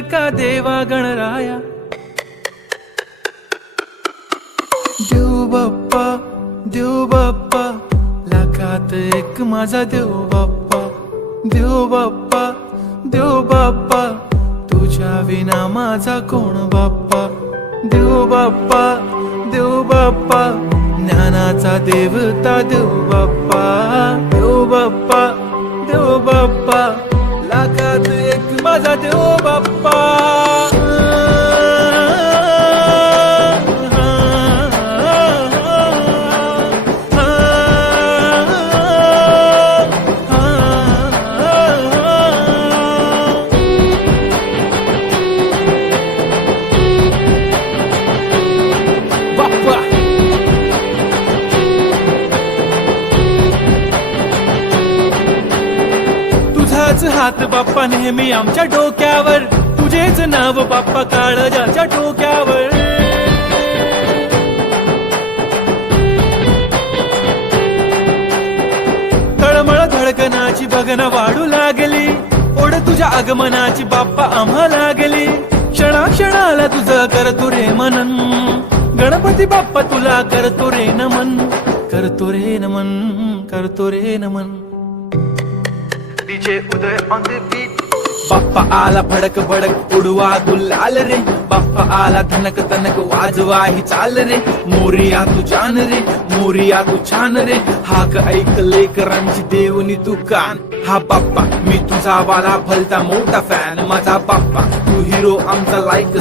का देवा गणराया. देव बाप्पा, देव बाप्पा, लाखात एक माझा देव बाप्पा. देव बाप्पा, देव बाप्पा, तुझ्या विना माझा कोण बाप्पा. देव बाप्पा, देव बाप्पा, ज्ञानाचा देवता देव बाप्पा. देव बाप्पा, देव बाप्पा, लाखात एक माझा देव बाप्पा. तुझाच हात बाप्पा नेहमी आमच्या डोक्यावर, तुझेच नाव बाप्पा काळजाच्या डोक्यावर. तळमळ धडकनाची बघन वाढू लागली, ओढ तुझ्या आगमनाची बाप्पा आम्हा लागली. क्षणाक्षणाला तुझं करतो रे मनन, गणपती बाप्पा तुला करतो रे नमन. करतो रे नमन, करतो रे नमन. DJ Uday on the beat. बाप्पा आला भडक भडक उडवा गुलाल रे. बाप्पा आला धनक तनक वाजवा ही चाल रे. मोरिया तू जान रे, मोरिया तू छान रे. हाक ऐक लेकरांची देवनी तू कान. हा बाप्पा मी तुझा वाला भलता मोठा फॅन. माझा बाप्पा तू हिरो आमचा लाईक